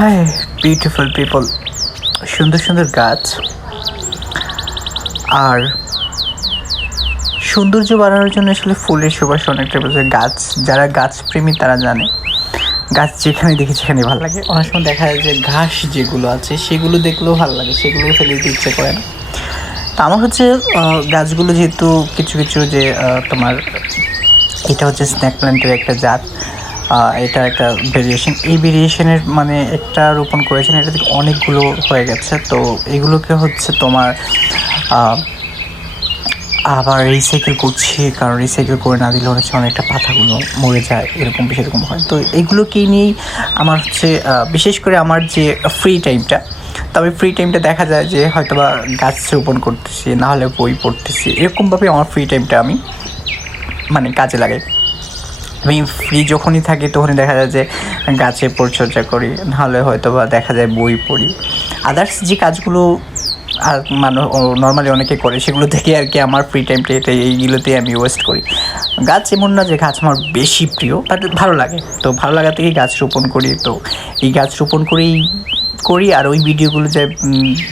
Hi beautiful people, সুন্দর সুন্দর গাছ আর সৌন্দর্য বাড়ানোর জন্য আসলে ফুলের সুবাস অনেকটা বোঝে। গাছ, যারা গাছ প্রেমী তারা জানে গাছ যেখানে দেখি সেখানে ভালো লাগে। অনেক সময় দেখা যায় যে ঘাস যেগুলো আছে সেগুলো দেখলেও ভালো লাগে, সেগুলো ফেলে দিতে ইচ্ছে করে না। তা আমার হচ্ছে গাছগুলো যেহেতু কিছু কিছু যে তোমার এটা হচ্ছে স্ন্যাক প্ল্যান্টের একটা জাত, এটা একটা ভেরিয়েশন। এই ভেরিয়েশনের মানে একটা রোপণ করেছেন, এটা থেকে অনেকগুলো হয়ে গেছে। তো এগুলোকে হচ্ছে তোমার আবার রিসাইকেল করছি, কারণ রিসাইকেল করে না দিলে হচ্ছে অনেকটা পাতাগুলো মরে যায়, এরকম সেরকম হয়। তো এগুলোকেই নিয়েই আমার হচ্ছে বিশেষ করে আমার যে ফ্রি টাইমটা, তবে ফ্রি টাইমটা দেখা যায় যে হয়তো বা গাছ রোপণ করতেছি, নাহলে বই পড়তেছি, এরকমভাবে আমার ফ্রি টাইমটা আমি মানে কাজে লাগাই। আমি ফ্রি যখনই থাকি তখনই দেখা যায় যে গাছের পরিচর্যা করি, নাহলে হয়তো বা দেখা যায় বই পড়ি। আদার্স যে কাজগুলো আর নর্মালি অনেকে করে, সেগুলো থেকে আর কি আমার ফ্রি টাইমটা এইগুলোতেই আমি ওয়েস্ট করি। গাছ এমন না যে গাছ আমার বেশি প্রিয়, বাট ভালো লাগে। তো ভালো লাগা থেকেই গাছ রোপণ করি। তো এই গাছ রোপণ করি আর ওই ভিডিওগুলো যে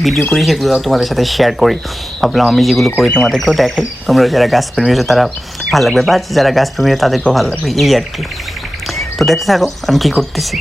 ভিডিও করি সেগুলো তোমাদের সাথে শেয়ার করি। ভাবলাম আমি যেগুলো করি তোমাদেরকেও দেখাই, তোমরা যারা গাছ প্রেমী আছে তারা ভালো লাগবে, বা যারা গাছ প্রেমী তাদেরকেও ভালো লাগবে, এই আর কি। তো দেখতে থাকো আমি কী করতেছি।